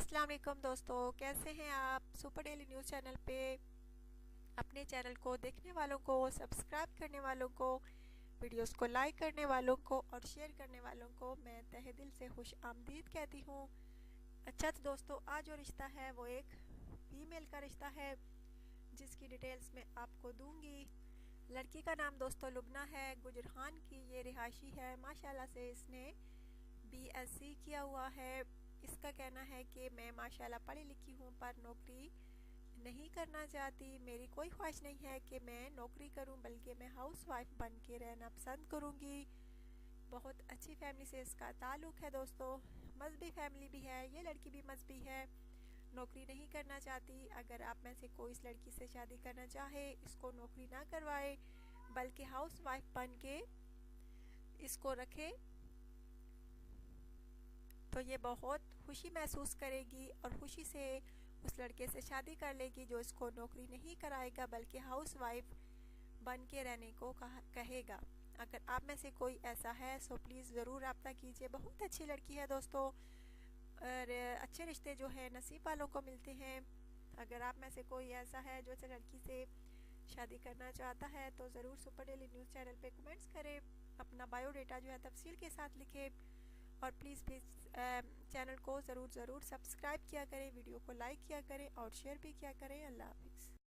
अस्सलाम वालेकुम दोस्तों, कैसे हैं आप। सुपर डेली न्यूज़ चैनल पे अपने चैनल को देखने वालों को, सब्सक्राइब करने वालों को, वीडियोस को लाइक करने वालों को और शेयर करने वालों को मैं तहे दिल से खुश आमदीद कहती हूँ। अच्छा तो दोस्तों, आज जो रिश्ता है वो एक फीमेल का रिश्ता है जिसकी डिटेल्स मैं आपको दूंगी। लड़की का नाम दोस्तों लुबना है, गुजरान की ये रिहायशी है। माशाल्लाह से इसने BSc किया हुआ है। इसका कहना है कि मैं माशाल्लाह पढ़ी लिखी हूँ पर नौकरी नहीं करना चाहती। मेरी कोई ख्वाहिश नहीं है कि मैं नौकरी करूँ, बल्कि मैं हाउस वाइफ बन के रहना पसंद करूँगी। बहुत अच्छी फैमिली से इसका ताल्लुक है दोस्तों, मजहबी फैमिली भी है। ये लड़की भी मजहबी है, नौकरी नहीं करना चाहती। अगर आप में से कोई इस लड़की से शादी करना चाहे, इसको नौकरी ना करवाए बल्कि हाउस वाइफ बन के इसको रखे, तो ये बहुत खुशी महसूस करेगी और खुशी से उस लड़के से शादी कर लेगी जो इसको नौकरी नहीं कराएगा बल्कि हाउस वाइफ बन के रहने को कहेगा। अगर आप में से कोई ऐसा है तो प्लीज़ ज़रूर रब्ता कीजिए। बहुत अच्छी लड़की है दोस्तों, और अच्छे रिश्ते जो है नसीब वालों को मिलते हैं। अगर आप में से कोई ऐसा है जो इस लड़की से शादी करना चाहता है तो ज़रूर सुपर डेली न्यूज़ चैनल पे कमेंट्स करें, अपना बायोडेटा जो है तफसील के साथ लिखें और प्लीज़ चैनल को ज़रूर सब्सक्राइब किया करें, वीडियो को लाइक किया करें और शेयर भी किया करें। अल्लाह हाफिज़।